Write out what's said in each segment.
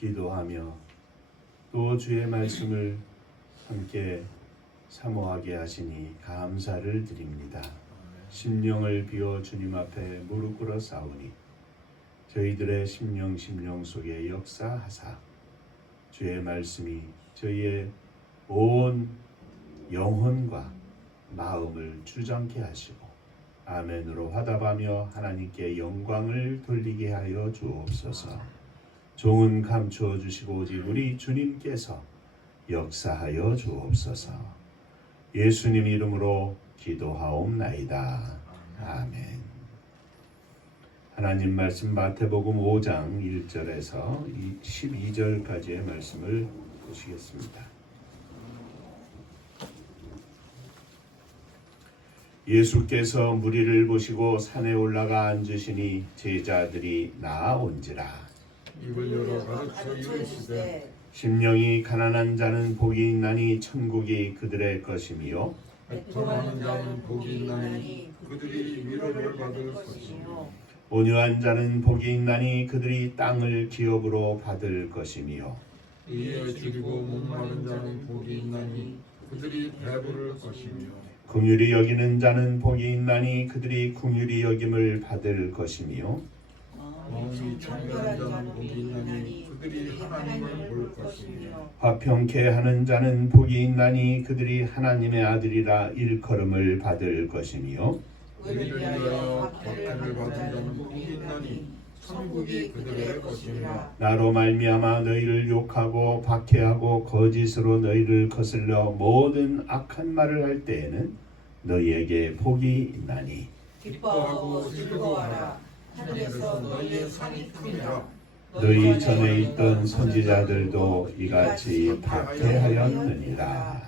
기도하며 또 주의 말씀을 함께 사모하게 하시니 감사를 드립니다. 심령을 비워 주님 앞에 무릎 꿇어 싸우니 저희들의 심령 속에 역사하사 주의 말씀이 저희의 온 영혼과 마음을 주장케 하시고 아멘으로 화답하며 하나님께 영광을 돌리게 하여 주옵소서. 종은 감추어 주시고 오직 우리 주님께서 역사하여 주옵소서. 예수님 이름으로 기도하옵나이다. 아멘. 하나님 말씀 마태복음 5장 1절에서 12절까지의 말씀을 보시겠습니다. 예수께서 무리를 보시고 산에 올라가 앉으시니 제자들이 나아온지라. 입을 열어 가르쳐 이르시되 심령이 가난한 자는 복이 있나니 천국이 그들의 것이며 애통하는 자는 복이 있나니 그들이 위로를 받을 것이며 온유한 자는 복이 있나니 그들이 땅을 기업으로 받을 것이며 이에 줄이고 목마른 자는 복이 있나니 그들이 배부를 것이며 긍휼히 여기는 자는 복이 있나니 그들이 긍휼히 여김을 받을 것이며 마음이 청결한 자는 복이 있나니 그들이 하나님을 볼 것이며 화평케 하는 자는 복이 있나니 그들이 하나님의 아들이라 일컬음을 받을 것이며 의를 위하여 박해를 받은 자는 복이 있나니 천국이 그들의 것이라. 나로 말미암아 너희를 욕하고 박해하고 거짓으로 너희를 거슬려 모든 악한 말을 할 때에는 너희에게 복이 있나니 기뻐하고 즐거워하라. 하늘에서 너희의 상이 크니라. 너희 전에 있던 선지자들도 이같이 박해하였느니라.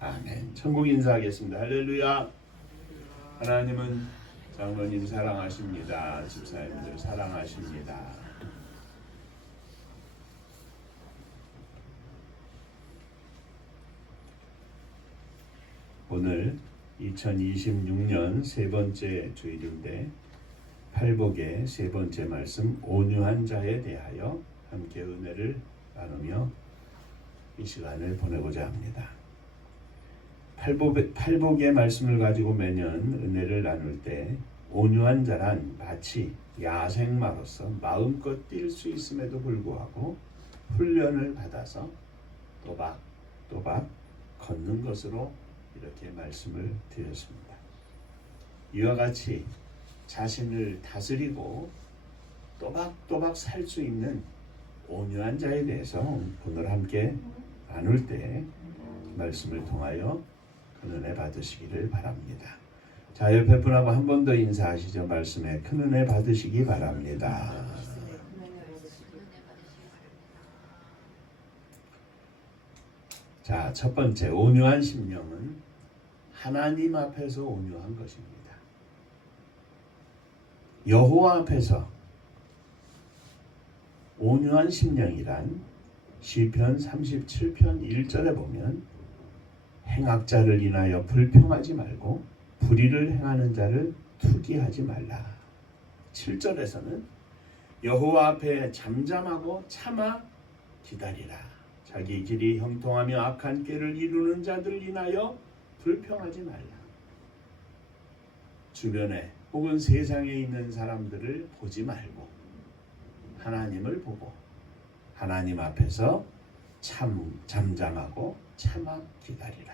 아멘. 천국 인사하겠습니다. 할렐루야. 하나님은 장로님 사랑하십니다. 집사님들 사랑하십니다. 오늘 2026년 세 번째 주일인데 팔복의 세 번째 말씀 온유한 자에 대하여 함께 은혜를 나누며 이 시간을 보내고자 합니다. 팔복의 말씀을 가지고 매년 은혜를 나눌 때 온유한 자란 마치 야생마로서 마음껏 뛸 수 있음에도 불구하고 훈련을 받아서 또박 걷는 것으로 이렇게 말씀을 드렸습니다. 이와 같이 자신을 다스리고 또박또박 살 수 있는 온유한 자에 대해서 오늘 함께 나눌 때 말씀을 통하여 큰 은혜 받으시기를 바랍니다. 자, 옆에 분하고 한 번 더 인사하시죠. 말씀에 큰 은혜 받으시기 바랍니다. 자, 첫 번째 온유한 심령은 하나님 앞에서 온유한 것입니다. 여호와 앞에서 온유한 심령이란 시편 37편 1절에 보면 행악자를 인하여 불평하지 말고 불의를 행하는 자를 투기하지 말라. 7절에서는 여호와 앞에 잠잠하고 참아 기다리라. 자기 길이 형통하며 악한 꾀를 이루는 자들을 인하여 불평하지 말라. 주변에 혹은 세상에 있는 사람들을 보지 말고 하나님을 보고 하나님 앞에서 잠잠하고 참아 기다리라.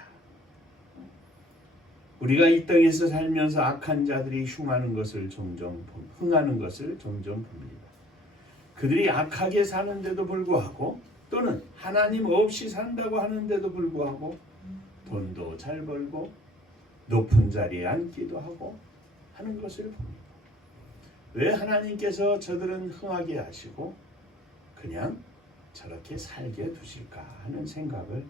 우리가 이 땅에서 살면서 악한 자들이 흥하는 것을 종종 봅니다. 그들이 악하게 사는데도 불구하고 또는 하나님 없이 산다고 하는데도 불구하고 돈도 잘 벌고 높은 자리에 앉기도 하고 하는 것을 봅니다. 왜 하나님께서 저들은 흥하게 하시고 그냥 저렇게 살게 두실까 하는 생각을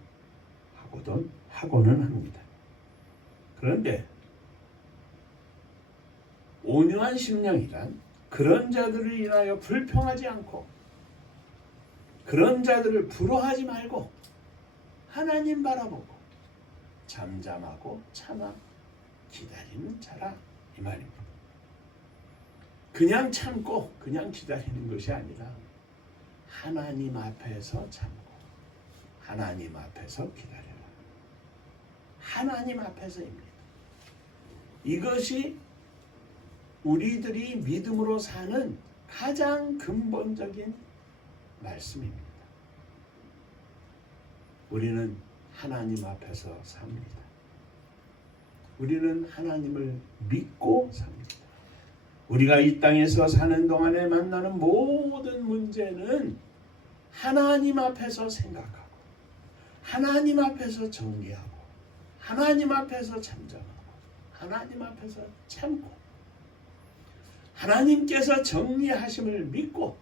하고는 합니다. 그런데 온유한 심령이란 그런 자들을 인하여 불평하지 않고 그런 자들을 부러워하지 말고 하나님 바라보고 잠잠하고 참아 기다리는 자라 이 말입니다. 그냥 참고 그냥 기다리는 것이 아니라 하나님 앞에서 참고 하나님 앞에서 기다려라. 하나님 앞에서입니다. 이것이 우리들이 믿음으로 사는 가장 근본적인 말씀입니다. 우리는 하나님 앞에서 삽니다. 우리는 하나님을 믿고 삽니다. 우리가 이 땅에서 사는 동안에 만나는 모든 문제는 하나님 앞에서 생각하고 하나님 앞에서 정리하고 하나님 앞에서 잠잠하고 하나님 앞에서 참고 하나님께서 정리하심을 믿고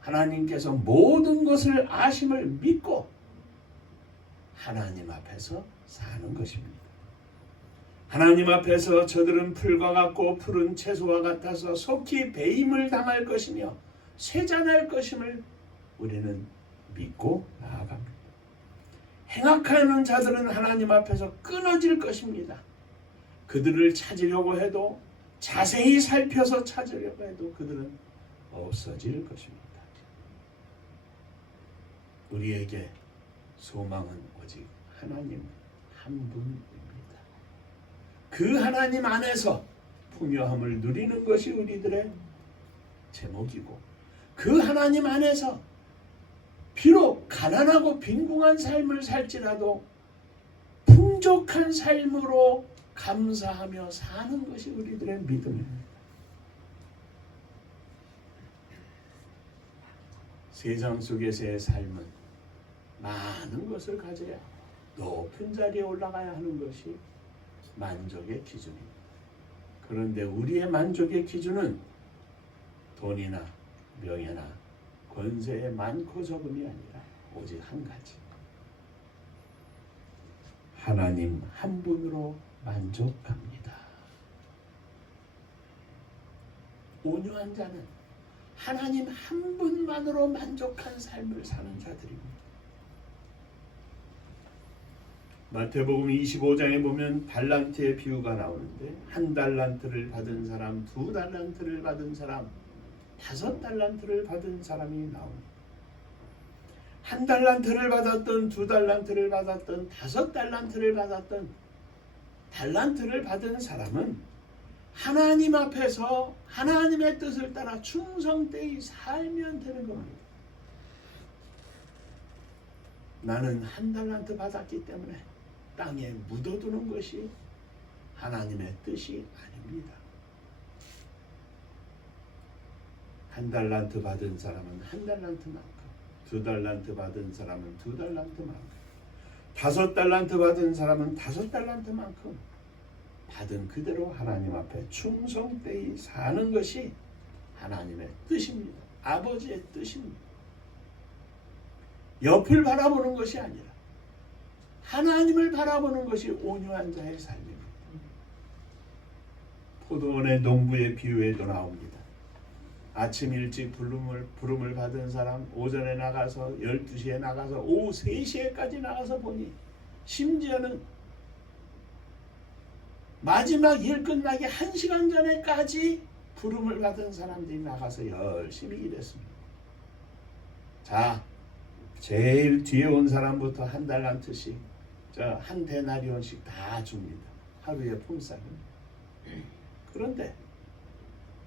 하나님께서 모든 것을 아심을 믿고 하나님 앞에서 사는 것입니다. 하나님 앞에서 저들은 풀과 같고 푸른 채소와 같아서 속히 배임을 당할 것이며 쇠잔할 것임을 우리는 믿고 나아갑니다. 행악하는 자들은 하나님 앞에서 끊어질 것입니다. 그들을 찾으려고 해도 자세히 살펴서 찾으려고 해도 그들은 없어질 것입니다. 우리에게 소망은 오직 하나님 한 분입니다. 그 하나님 안에서 풍요함을 누리는 것이 우리들의 제목이고 그 하나님 안에서 비록 가난하고 빈궁한 삶을 살지라도 풍족한 삶으로 감사하며 사는 것이 우리들의 믿음입니다. 세상 속에서의 삶은 많은 것을 가져야 높은 자리에 올라가야 하는 것이 만족의 기준입니다. 그런데 우리의 만족의 기준은 돈이나 명예나 권세의 많고 적음이 아니라 오직 한 가지. 하나님 한 분으로 만족합니다. 온유한 자는 하나님 한 분만으로 만족한 삶을 사는 자들입니다. 마태복음 25장에 보면 달란트의 비유가 나오는데 한 달란트를 받은 사람, 두 달란트를 받은 사람, 5달란트를 받은 사람이 나옵니다. 한 달란트를 받았던, 두 달란트를 받았던, 5달란트를 받았던 달란트를 받은 사람은 하나님 앞에서 하나님의 뜻을 따라 충성되이 살면 되는 겁니다. 나는 한 달란트 받았기 때문에 땅에 묻어두는 것이 하나님의 뜻이 아닙니다. 한 달란트 받은 사람은 한 달란트만큼, 두 달란트 받은 사람은 두 달란트만큼, 5달란트 받은 사람은 5달란트만큼 받은 그대로 하나님 앞에 충성되이 사는 것이 하나님의 뜻입니다. 아버지의 뜻입니다. 옆을 바라보는 것이 아니라 하나님을 바라보는 것이 온유한 자의 삶입니다. 포도원의 농부의 비유에도 나옵니다. 아침 일찍 부름을 받은 사람 오전에 나가서 12시에 나가서 오후 3시에까지 나가서 보니 심지어는 마지막 일 끝나기 1시간 전에까지 부름을 받은 사람들이 나가서 열심히 일했습니다. 자, 제일 뒤에 온 사람부터 한 달란트씩 한 데나리온씩 다 줍니다. 하루의 품삯은. 그런데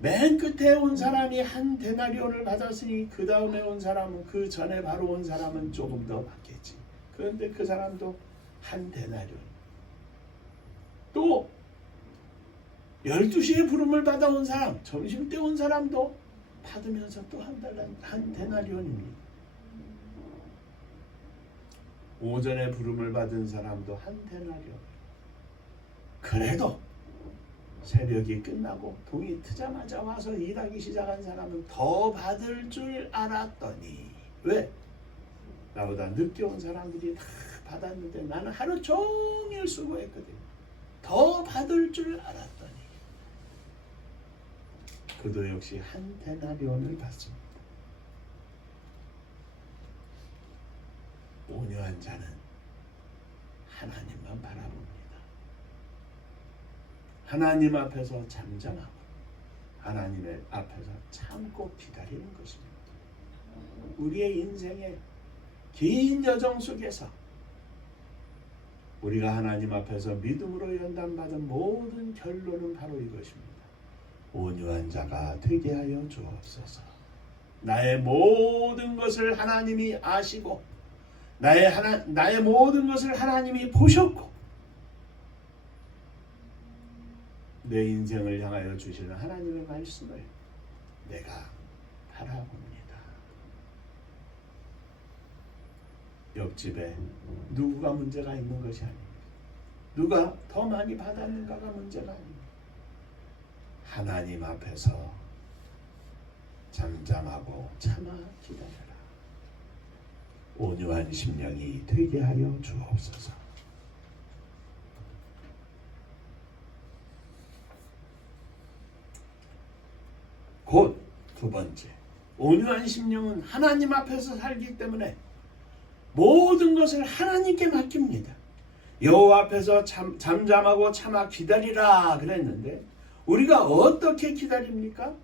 맨 끝에 온 사람이 한 데나리온을 받았으니 그 다음에 온 사람은 그 전에 바로 온 사람은 조금 더 받겠지. 그런데 그 사람도 한 데나리온. 또 12시에 부름을 받아온 사람, 점심때 온 사람도 받으면서 또 한 데나리온입니다. 오전에 부름을 받은 사람도 한 데나리온. 그래도 새벽이 끝나고 동이 트자마자 와서 일하기 시작한 사람은 더 받을 줄 알았더니 왜? 나보다 늦게 온 사람들이 다 받았는데 나는 하루 종일 수고했거든. 더 받을 줄 알았더니 그도 역시 한 데나리온을 받습니다. 온유한 자는 하나님만 바라봅니다. 하나님 앞에서 잠잠하고 하나님의 앞에서 참고 기다리는 것입니다. 우리의 인생의 긴 여정 속에서 우리가 하나님 앞에서 믿음으로 연단받은 모든 결론은 바로 이것입니다. 온유한 자가 되게 하여 주옵소서. 나의 모든 것을 하나님이 아시고 나의 모든 것을 하나님이 보셨고 내 인생을 향하여 주시는 하나님의 말씀을 내가 바라봅니다. 옆집에 누구가 문제가 있는 것이 아닙니다. 누가 더 많이 받았는가가 문제가 아닙니다. 하나님 앞에서 잠잠하고 참아 기다려라. 온유한 심령이 되게 하여 주옵소서. 곧 두 번째, 온유한 심령은 하나님 앞에서 살기 때문에 모든 것을 하나님께 맡깁니다. 여호와 앞에서 잠잠하고 참아 기다리라 그랬는데 우리가 어떻게 기다립니까?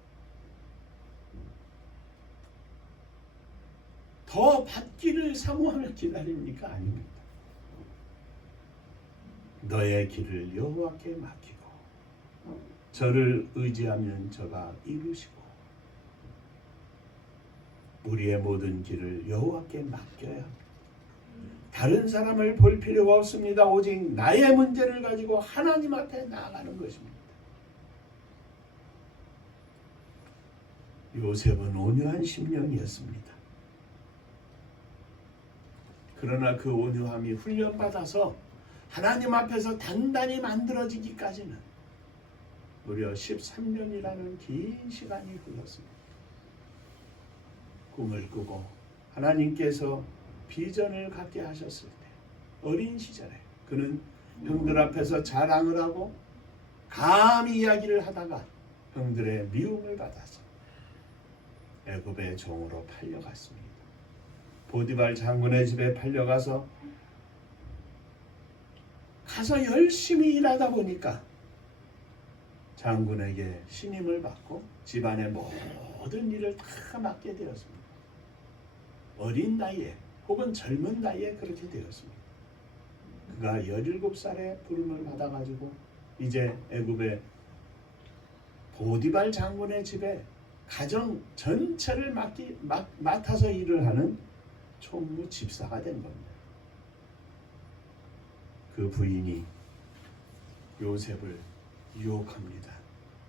더 받기를 사모하며 기다립니까? 아닙니다. 너의 길을 여호와께 맡기고 저를 의지하면 저가 이루시고 우리의 모든 길을 여호와께 맡겨야 합니다. 다른 사람을 볼 필요가 없습니다. 오직 나의 문제를 가지고 하나님 앞에 나아가는 것입니다. 요셉은 온유한 심령이었습니다. 그러나 그 온유함이 훈련받아서 하나님 앞에서 단단히 만들어지기까지는 무려 13년이라는 긴 시간이 흘렀습니다. 꿈을 꾸고 하나님께서 비전을 갖게 하셨을 때 어린 시절에 그는 형들 앞에서 자랑을 하고 감히 이야기를 하다가 형들의 미움을 받아서 애굽의 종으로 팔려갔습니다. 보디발 장군의 집에 팔려가서 열심히 일하다 보니까 장군에게 신임을 받고 집안의 모든 일을 다 맡게 되었습니다. 어린 나이에 혹은 젊은 나이에 그렇게 되었습니다. 그가 17살에 부름을 받아가지고 이제 애굽의 보디발 장군의 집에 가정 전체를 맡아서 일을 하는 총무 집사가 된 겁니다. 그 부인이 요셉을 유혹합니다.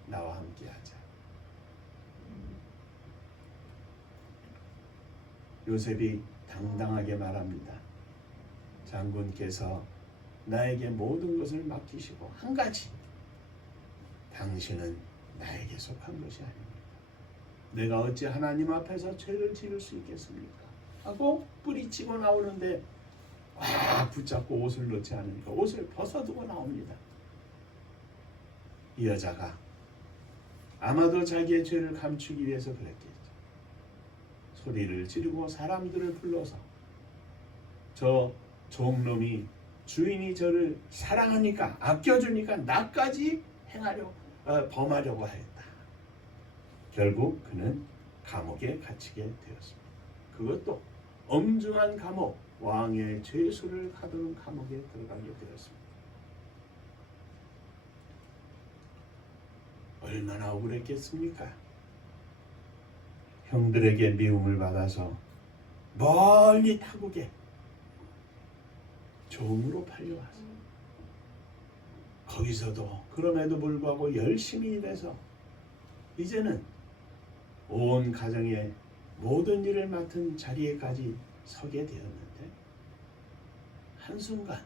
나와 함께 하자. 요셉이 당당하게 말합니다. 장군께서 나에게 모든 것을 맡기시고 한 가지, 당신은 나에게 속한 것이 아닙니다. 내가 어찌 하나님 앞에서 죄를 지을 수 있겠습니까? 하고 뿌리치고 나오는데 붙잡고 옷을 놓지 않으니까 옷을 벗어두고 나옵니다. 이 여자가 아마도 자기의 죄를 감추기 위해서 그랬겠죠. 소리를 지르고 사람들을 불러서 저 종놈이 주인이 저를 사랑하니까 아껴주니까 나까지 범하려고 하였다. 결국 그는 감옥에 갇히게 되었습니다. 그것도 엄중한 감옥, 왕의 죄수를 가두는 감옥에 들어가게 되었습니다. 얼마나 억울했겠습니까? 형들에게 미움을 받아서 멀리 타국에 종으로 팔려왔어요. 거기서도 그럼에도 불구하고 열심히 일해서 이제는 온 가정의 모든 일을 맡은 자리에까지 서게 되었는데 한순간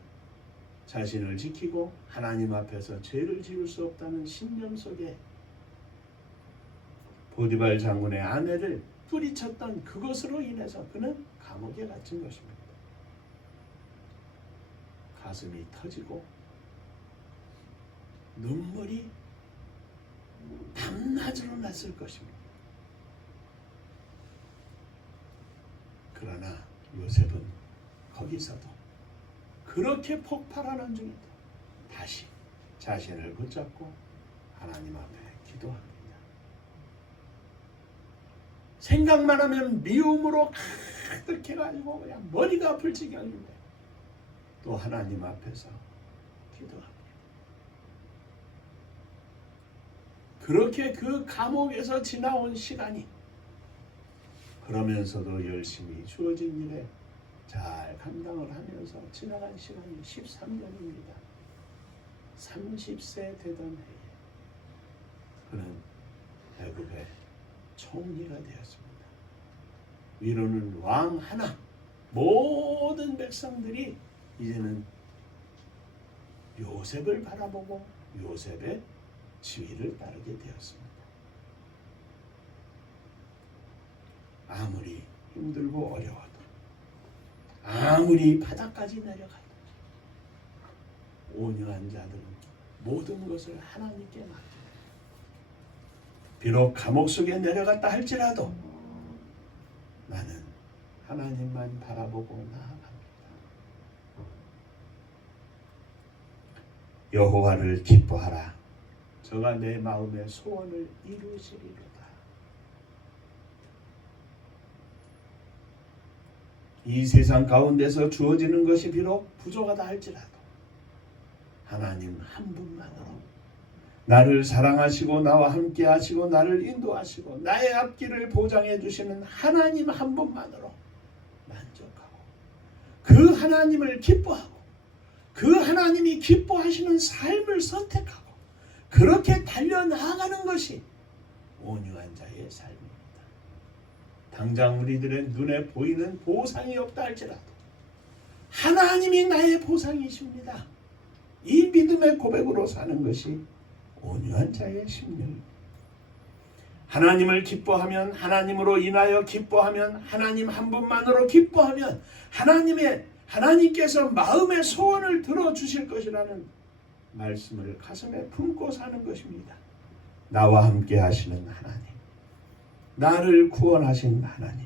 자신을 지키고 하나님 앞에서 죄를 지을 수 없다는 신념 속에 보디발 장군의 아내를 뿌리쳤던 그것으로 인해서 그는 감옥에 갇힌 것입니다. 가슴이 터지고 눈물이 밤낮으로 났을 것입니다. 그러나 요셉은 거기서도 그렇게 폭발하는 중이다. 다시 자신을 붙잡고 하나님 앞에 기도합니다. 생각만 하면 미움으로 가득해가지고 그냥 머리가 아플 지경인데 또 하나님 앞에서 기도합니다. 그렇게 그 감옥에서 지나온 시간이 그러면서도 열심히 주어진 일에 잘 감당을 하면서 지나간 시간이 13년입니다. 30세 되던 해에 그는 애굽의 총리가 되었습니다. 위로는 왕 하나, 모든 백성들이 이제는 요셉을 바라보고 요셉의 지위를 따르게 되었습니다. 아무리 힘들고 어려워도, 아무리 바닥까지 내려가도 온유한 자들은 모든 것을 하나님께 맡깁니다. 비록 감옥 속에 내려갔다 할지라도 나는 하나님만 바라보고 나아갑니다. 여호와를 기뻐하라. 저가 내 마음의 소원을 이루시리로다. 이 세상 가운데서 주어지는 것이 비록 부족하다 할지라도 하나님 한 분만으로 나를 사랑하시고 나와 함께 하시고 나를 인도하시고 나의 앞길을 보장해 주시는 하나님 한 분만으로 만족하고 그 하나님을 기뻐하고 그 하나님이 기뻐하시는 삶을 선택하고 그렇게 달려나가는 것이 온유한 자의 삶입니다. 당장 우리들의 눈에 보이는 보상이 없다 할지라도 하나님이 나의 보상이십니다. 이 믿음의 고백으로 사는 것이 온유한 자의 심령. 하나님을 기뻐하면, 하나님으로 인하여 기뻐하면, 하나님 한 분만으로 기뻐하면 하나님께서 마음의 소원을 들어주실 것이라는 말씀을 가슴에 품고 사는 것입니다. 나와 함께 하시는 하나님, 나를 구원하신 하나님,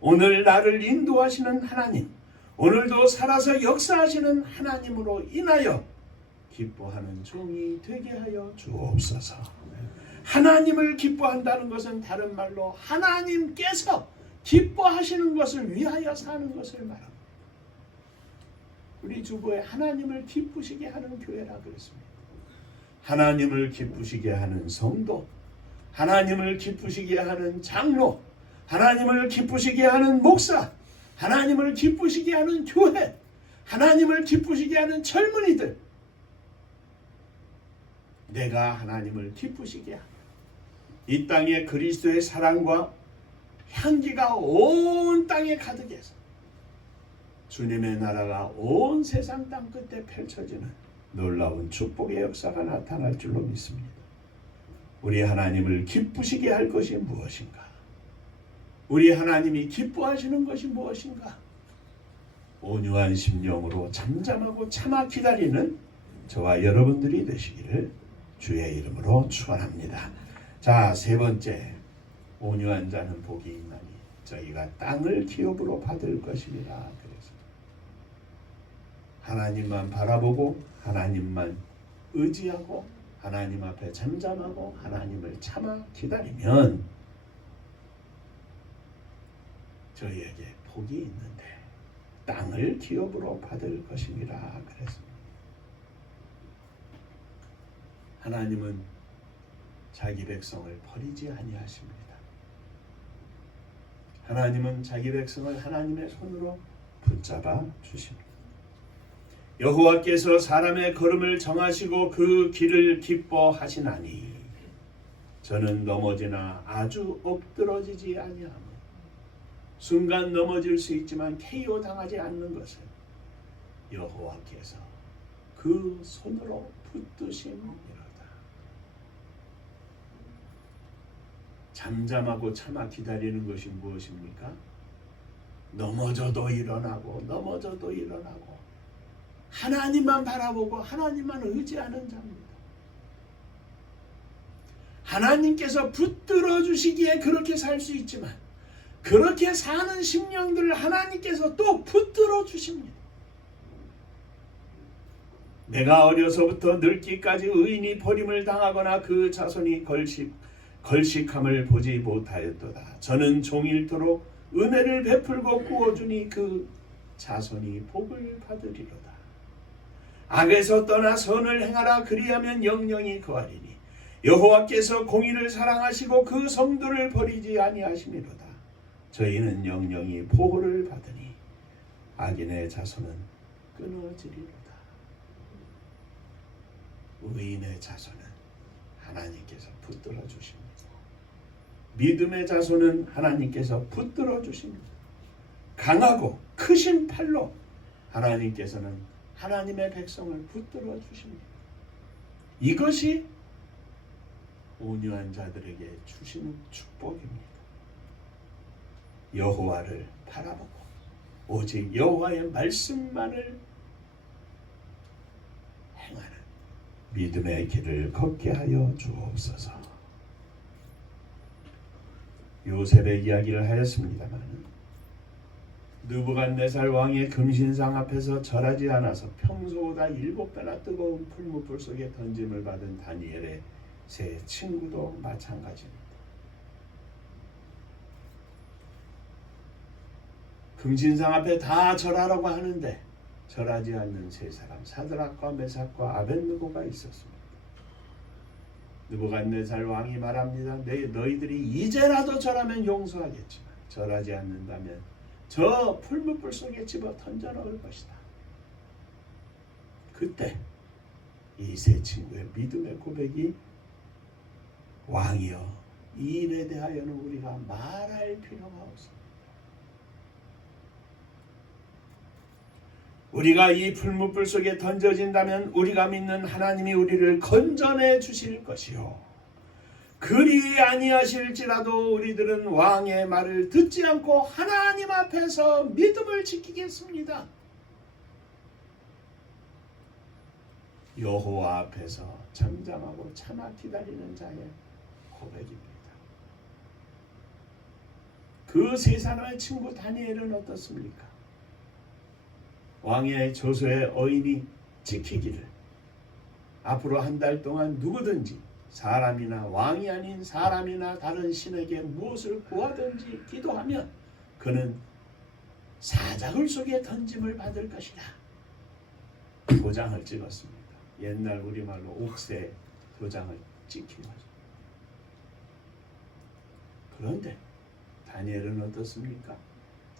오늘 나를 인도하시는 하나님, 오늘도 살아서 역사하시는 하나님으로 인하여 기뻐하는 종이 되게 하여 주옵소서. 하나님을 기뻐한다는 것은 다른 말로 하나님께서 기뻐하시는 것을 위하여 사는 것을 말합니다. 우리 주보에 하나님을 기쁘시게 하는 교회라 그랬습니다. 하나님을 기쁘시게 하는 성도, 하나님을 기쁘시게 하는 장로, 하나님을 기쁘시게 하는 목사, 하나님을 기쁘시게 하는 교회, 하나님을 기쁘시게 하는 젊은이들, 내가 하나님을 기쁘시게 하는 이 땅에 그리스도의 사랑과 향기가 온 땅에 가득해서 주님의 나라가 온 세상 땅 끝에 펼쳐지는 놀라운 축복의 역사가 나타날 줄로 믿습니다. 우리 하나님을 기쁘시게 할 것이 무엇인가? 우리 하나님이 기뻐하시는 것이 무엇인가? 온유한 심령으로 잠잠하고 참아 기다리는 저와 여러분들이 되시기를 주의 이름으로 축원합니다. 자, 세 번째, 온유한 자는 복이 있나니 저희가 땅을 기업으로 받을 것이니라. 그래서 하나님만 바라보고 하나님만 의지하고 하나님 앞에 잠잠하고 하나님을 참아 기다리면 저희에게 복이 있는데 땅을 기업으로 받을 것이니라. 그랬습니다. 하나님은 자기 백성을 버리지 아니하십니다. 하나님은 자기 백성을 하나님의 손으로 붙잡아 주십니다. 여호와께서 사람의 걸음을 정하시고 그 길을 기뻐하시나니 저는 넘어지나 아주 엎드러지지 아니하며 순간 넘어질 수 있지만 KO 당하지 않는 것을 여호와께서 그 손으로 붙드심이로다. 잠잠하고 참아 기다리는 것이 무엇입니까? 넘어져도 일어나고 넘어져도 일어나고 하나님만 바라보고 하나님만 의지하는 자입니다. 하나님께서 붙들어 주시기에 그렇게 살 수 있지만 그렇게 사는 심령들을 하나님께서 또 붙들어 주십니다. 내가 어려서부터 늙기까지 의인이 버림을 당하거나 그 자손이 걸식함을 보지 못하였도다. 저는 종일토록 은혜를 베풀고 구워주니 그 자손이 복을 받으리로다. 악에서 떠나 선을 행하라. 그리하면 영영이 거하리니 여호와께서 공의를 사랑하시고 그 성도를 버리지 아니하심이로다. 저희는 영영이 보호를 받으니 악인의 자손은 끊어지리로다. 의인의 자손은 하나님께서 붙들어 주십니다. 믿음의 자손은 하나님께서 붙들어 주십니다. 강하고 크신 팔로 하나님께서는 하나님의 백성을 붙들어 주십니다. 이것이 온유한 자들에게 주시는 축복입니다. 여호와를 바라보고 오직 여호와의 말씀만을 행하는 믿음의 길을 걷게 하여 주옵소서. 요셉의 이야기를 하였습니다만 느부갓네살 왕의 금신상 앞에서 절하지 않아서 평소보다 7배나 뜨거운 풀무불 속에 던짐을 받은 다니엘의 세 친구도 마찬가지입니다. 금신상 앞에 다 절하라고 하는데 절하지 않는 세 사람, 사드락과 메삭과 아벳느고가 있었습니다. 느부갓네살 왕이 말합니다. 너희들이 이제라도 절하면 용서하겠지만 절하지 않는다면 저 풀무불 속에 집어 던져 넣을 것이다. 그때 이 세 친구의 믿음의 고백이 왕이여, 이 일에 대하여는 우리가 말할 필요가 없습니다. 우리가 이 풀무불 속에 던져진다면 우리가 믿는 하나님이 우리를 건져내 주실 것이요, 그리 아니하실지라도 우리들은 왕의 말을 듣지 않고 하나님 앞에서 믿음을 지키겠습니다. 여호와 앞에서 잠잠하고 참아 기다리는 자의 고백입니다. 그 세 사람의 친구 다니엘은 어떻습니까? 왕의 조서의 어인이 지키기를 앞으로 한 달 동안 누구든지 사람이나 왕이 아닌 사람이나 다른 신에게 무엇을 구하든지 기도하면 그는 사자굴 속에 던짐을 받을 것이다. 도장을 찍었습니다. 옛날 우리말로 옥새 도장을 찍힌 거죠. 그런데 다니엘은 어떻습니까?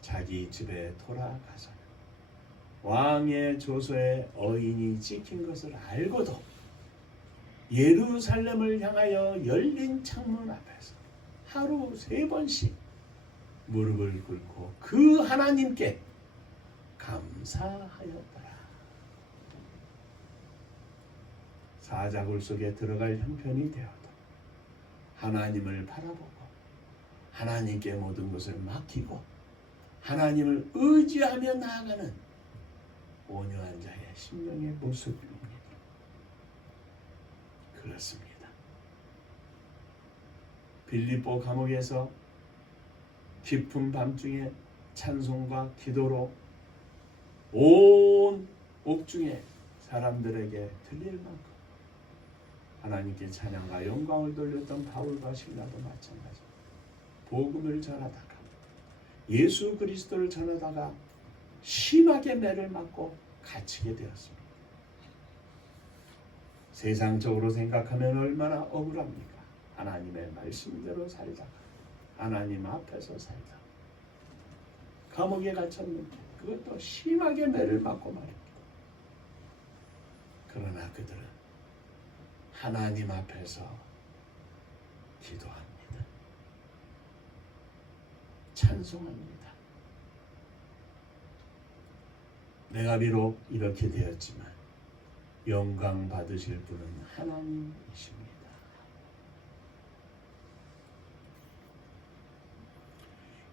자기 집에 돌아가서 왕의 조서에 어인이 찍힌 것을 알고도 예루살렘을 향하여 열린 창문 앞에서 하루 3번씩 무릎을 꿇고 그 하나님께 감사하였더라. 사자굴 속에 들어갈 형편이 되어도 하나님을 바라보고 하나님께 모든 것을 맡기고 하나님을 의지하며 나아가는 온유한 자의 심령의 모습입니다. 그렇습니다. 빌립보 감옥에서 깊은 밤중에 찬송과 기도로 온 옥중에 사람들에게 들릴 만큼 하나님께 찬양과 영광을 돌렸던 바울과 실라도 마찬가지. 복음을 전하다가 예수 그리스도를 전하다가 심하게 매를 맞고 갇히게 되었습니다. 세상적으로 생각하면 얼마나 억울합니까? 하나님의 말씀대로 살다가 하나님 앞에서 살다가 감옥에 갇혔는데 그것도 심하게 매를 맞고 말입니다. 그러나 그들은 하나님 앞에서 기도합니다. 찬송합니다. 내가 비록 이렇게 되었지만 영광 받으실 분은 하나님이십니다.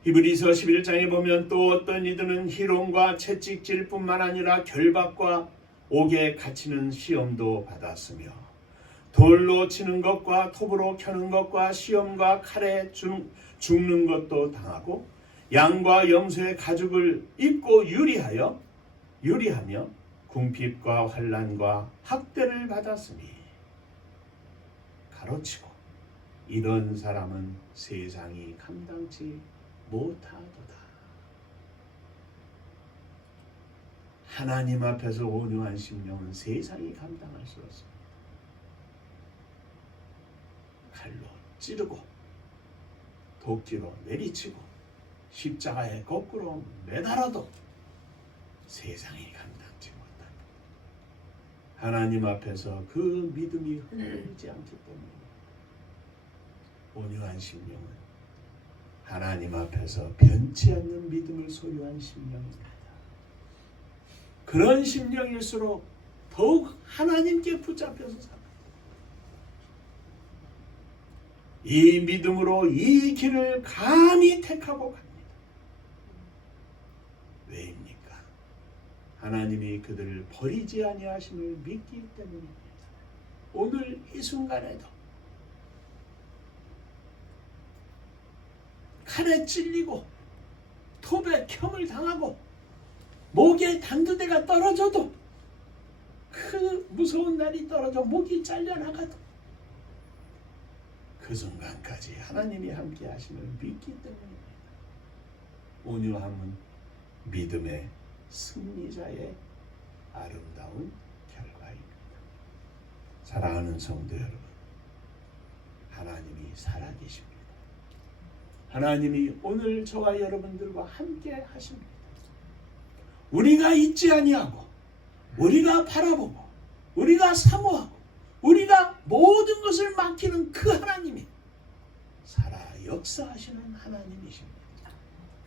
히브리서 11장에 보면 또 어떤 이들은 희롱과 채찍질 뿐만 아니라 결박과 옥에 갇히는 시험도 받았으며 돌로 치는 것과 톱으로 켜는 것과 시험과 칼에 죽는 것도 당하고 양과 염소의 가죽을 입고 유리하며 궁핍과 환난과 학대를 받았으니 가로치고 이런 사람은 세상이 감당치 못하도다. 하나님 앞에서 온유한 심령은 세상이 감당할 수 없습니다. 칼로 찌르고 도끼로 내리치고 십자가에 거꾸로 매달아도 세상이 감당치 못합니다. 하나님 앞에서 그 믿음이 흔들리지 않기 때문에 온유한 심령은 하나님 앞에서 변치 않는 믿음을 소유한 심령입니다. 그런 심령일수록 더욱 하나님께 붙잡혀서 삽니다. 이 믿음으로 이 길을 감히 택하고 갑니다. 왜입니까? 하나님이 그들을 버리지 아니하심을 믿기 때문입니다. 오늘 이 순간에도 칼에 찔리고 톱에 켬을 당하고 목에 단두대가 떨어져도 그 무서운 날이 떨어져 목이 잘려나가도 그 순간까지 하나님이 함께 하심을 믿기 때문입니다. 온유함은 믿음의 승리자의 아름다운 결과입니다. 사랑하는 성도 여러분, 하나님이 살아계십니다. 하나님이 오늘 저와 여러분들과 함께 하십니다. 우리가 잊지 아니하고 우리가 바라보고 우리가 사모하고 우리가 모든 것을 맡기는 그 하나님이 살아 역사하시는 하나님이십니다.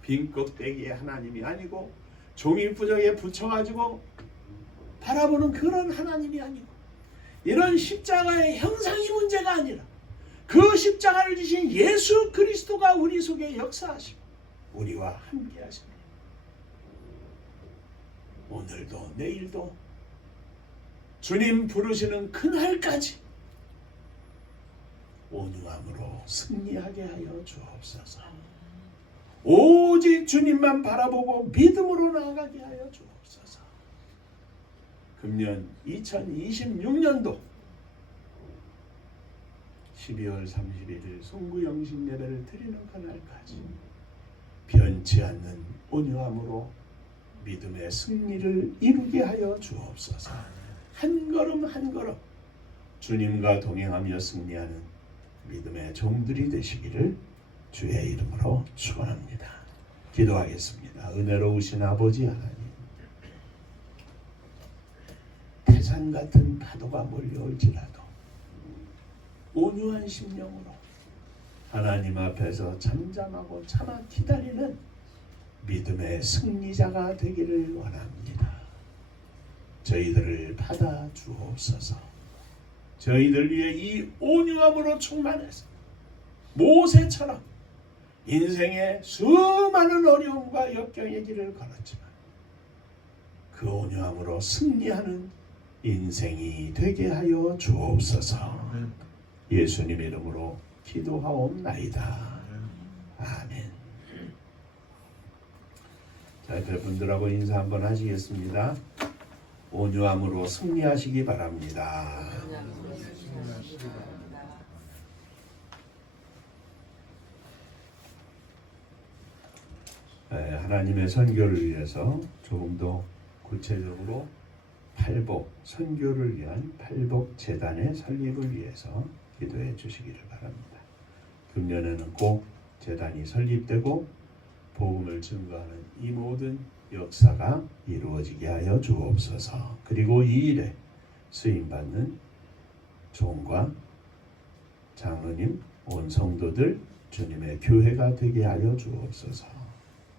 빈 껍데기의 하나님이 아니고 종이부적에 붙여가지고 바라보는 그런 하나님이 아니고 이런 십자가의 형상이 문제가 아니라 그 십자가를 지신 예수 그리스도가 우리 속에 역사하시고 우리와 함께 하십니다. 오늘도 내일도 주님 부르시는 그날까지 온유함으로 승리하게 하여 주옵소서. 오직 주님만 바라보고 믿음으로 나아가게 하여 주옵소서. 금년 2026년도 12월 31일 송구영신 예배를 드리는 그날까지 변치 않는 온유함으로 믿음의 승리를 이루게 하여 주옵소서. 한 걸음 한 걸음 주님과 동행하며 승리하는 믿음의 종들이 되시기를 주의 이름으로 축원합니다. 기도하겠습니다. 은혜로우신 아버지 하나님, 태산 같은 파도가 몰려올지라도 온유한 심령으로 하나님 앞에서 잠잠하고 참아 기다리는 믿음의 승리자가 되기를 원합니다. 저희들을 받아 주옵소서. 저희들 위해 이 온유함으로 충만해서 모세처럼 인생의 수많은 어려움과 역경의 길을 걸었지만 그 온유함으로 승리하는 인생이 되게 하여 주옵소서. 예수님 이름으로 기도하옵나이다. 아멘. 자, 여러분들하고 인사 한번 하시겠습니다. 온유함으로 승리하시기 바랍니다. 하나님의 선교를 위해서 조금 더 구체적으로 팔복, 선교를 위한 팔복 재단의 설립을 위해서 기도해 주시기를 바랍니다. 금년에는 꼭 재단이 설립되고 복음을 증거하는 이 모든 역사가 이루어지게 하여 주옵소서. 그리고 이 일에 쓰임받는 종과 장로님, 온 성도들 주님의 교회가 되게 하여 주옵소서.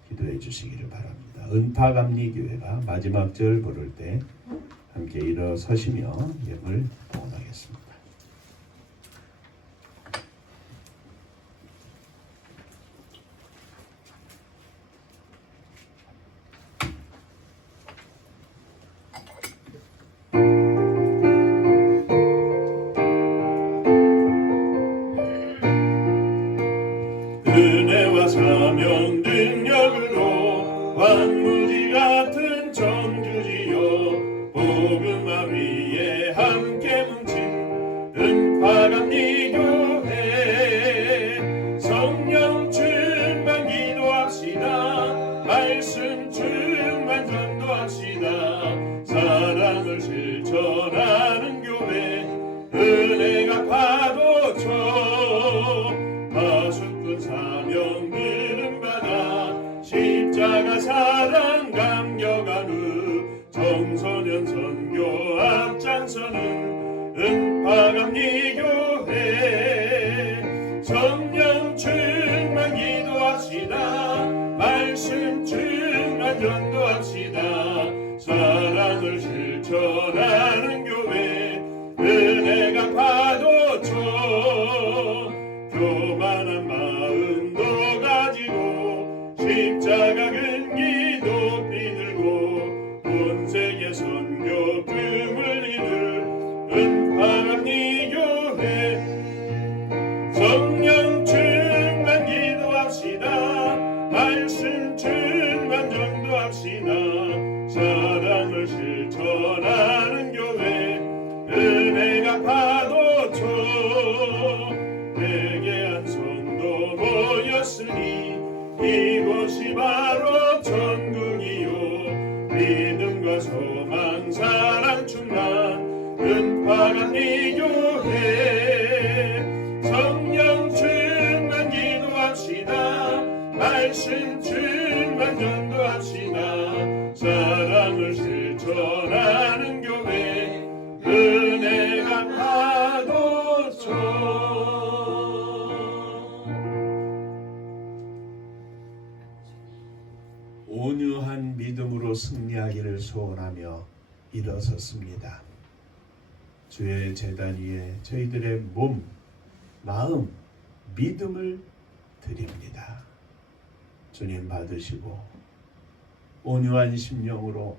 기도해 주시기를 바랍니다. 은파감리교회가 마지막 절 부를 때 함께 일어서시며 예물 봉헌하겠습니다. 은혜와 사명 능력으로 완무지 같은 전주지요 복음화 위에 함께 뭉쳐 은파감리 교회 성령 충만 기도합시다. 말씀 충만 전도합시다. 사랑을 실천하는 교회 은혜가 파도쳐 교만한 마음도 가지고 십자가 근기 높이 들고 본세계 선교 꿈을 이룰 은파감리 교회 성령 충만 기도합시다. 말씀 충만 전도합시다. 사랑을 실천하는 교회 은혜가 파도쳐 회개한 성도 모였으니 이곳이 바로 천국이요 믿음과 소망 사랑 충만 은파감리 교회 성령 충만 기도합시다. 말씀 충만 전도합시다. 사랑을 실천하는 교회 은혜가 파도쳐 온유한 믿음으로 승리하기를 소원하며 일어섰습니다. 주의 제단 위에 저희들의 몸, 마음, 믿음을 드립니다. 주님 받으시고 온유한 심령으로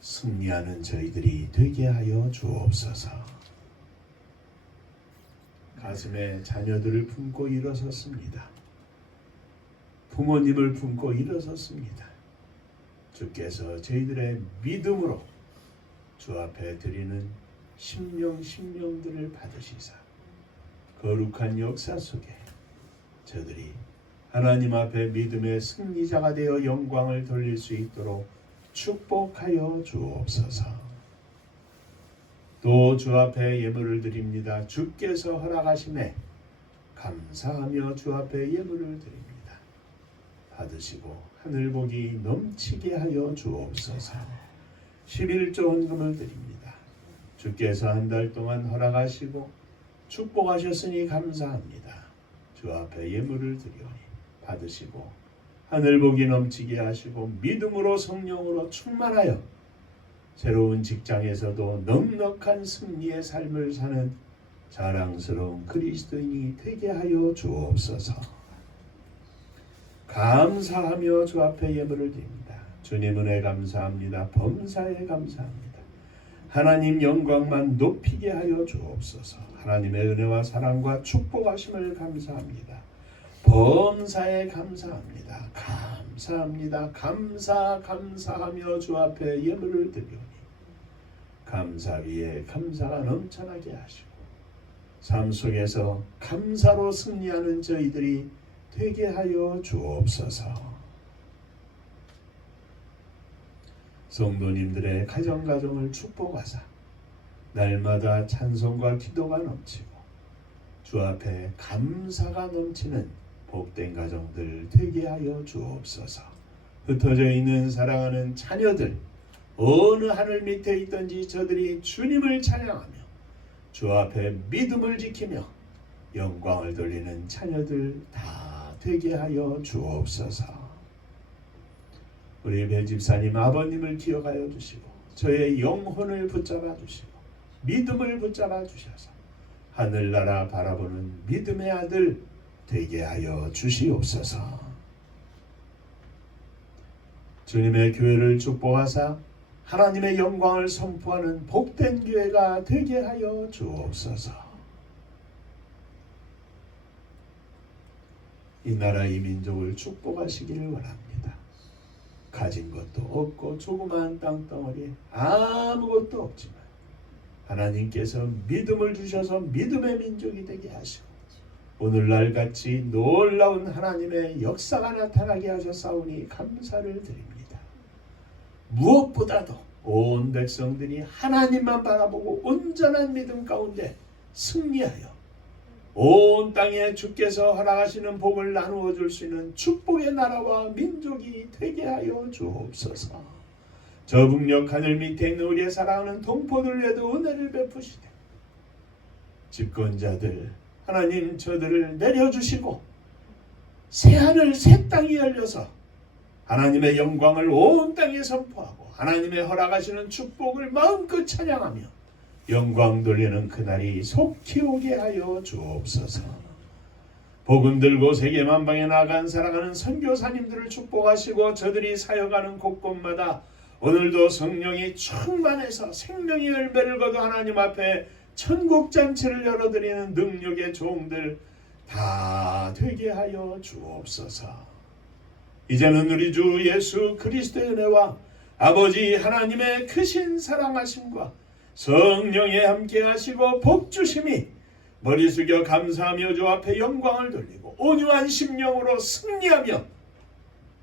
승리하는 저희들이 되게 하여 주옵소서. 가슴에 자녀들을 품고 일어섰습니다. 부모님을 품고 일어섰습니다. 주께서 저희들의 믿음으로 주 앞에 드리는 심령들을 받으시사 거룩한 역사 속에 저들이 하나님 앞에 믿음의 승리자가 되어 영광을 돌릴 수 있도록 축복하여 주옵소서. 또 주 앞에 예물을 드립니다. 주께서 허락하심에 감사하며 주 앞에 예물을 드립니다. 받으시고 하늘복이 넘치게 하여 주옵소서. 11조 헌금을 드립니다. 주께서 한 달 동안 허락하시고 축복하셨으니 감사합니다. 주 앞에 예물을 드리오니 받으시고 하늘복이 넘치게 하시고 믿음으로 성령으로 충만하여 새로운 직장에서도 넉넉한 승리의 삶을 사는 자랑스러운 그리스도인이 되게 하여 주옵소서. 감사하며 주 앞에 예물을 드립니다. 주님 은혜 감사합니다. 범사에 감사합니다. 하나님 영광만 높이게 하여 주옵소서. 하나님의 은혜와 사랑과 축복하심을 감사합니다. 범사에 감사합니다. 감사합니다. 감사하며 주 앞에 예물을 드리오니 감사 위에 감사가 넘쳐나게 하시고 삶 속에서 감사로 승리하는 저희들이 되게 하여 주옵소서. 성도님들의 가정을 축복하사 날마다 찬송과 기도가 넘치고 주 앞에 감사가 넘치는 복된 가정들 되게 하여 주옵소서. 흩어져 있는 사랑하는 자녀들 어느 하늘 밑에 있든지 저들이 주님을 찬양하며 주 앞에 믿음을 지키며 영광을 돌리는 자녀들 다 되게 하여 주옵소서. 우리 배집사님 아버님을 기억하여 주시고 저의 영혼을 붙잡아 주시고 믿음을 붙잡아 주셔서 하늘나라 바라보는 믿음의 아들 되게 하여 주시옵소서. 주님의 교회를 축복하사 하나님의 영광을 선포하는 복된 교회가 되게 하여 주옵소서. 이 나라 이 민족을 축복하시기를 원합니다. 가진 것도 없고 조그마한 땅덩어리에 아무것도 없지만 하나님께서 믿음을 주셔서 믿음의 민족이 되게 하시고 오늘날 같이 놀라운 하나님의 역사가 나타나게 하셨사오니 감사를 드립니다. 무엇보다도 온 백성들이 하나님만 바라보고 온전한 믿음 가운데 승리하여 온 땅에 주께서 허락하시는 복을 나누어 줄 수 있는 축복의 나라와 민족이 되게 하여 주옵소서. 저 북녘 하늘 밑에 있는 우리의 사랑하는 동포들 위에도 은혜를 베푸시되 집권자들 하나님 저들을 내려주시고 새하늘 새 땅이 열려서 하나님의 영광을 온 땅에 선포하고 하나님의 허락하시는 축복을 마음껏 찬양하며 영광 돌리는 그날이 속히 오게 하여 주옵소서. 복음 들고 세계 만방에 나간 사랑하는 선교사님들을 축복하시고 저들이 사역하는 곳곳마다 오늘도 성령이 충만해서 생명의 열매를 거둬 하나님 앞에 천국잔치를 열어드리는 능력의 종들 다 되게 하여 주옵소서. 이제는 우리 주 예수 그리스도의 은혜와 아버지 하나님의 크신 사랑하심과 성령의 함께 하시고 복주심이 머리 숙여 감사하며 주 앞에 영광을 돌리고 온유한 심령으로 승리하며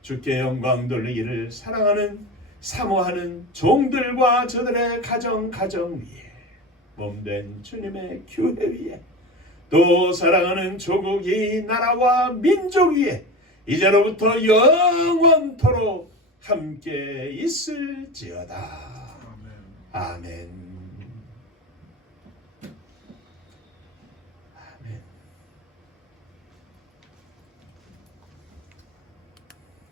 주께 영광 돌리기를 사랑하는 사모하는 종들과 저들의 가정 위에 몸된 주님의 교회 위에 또 사랑하는 조국 이 나라와 민족 위에 이제로부터 영원토록 함께 있을지어다. 아멘.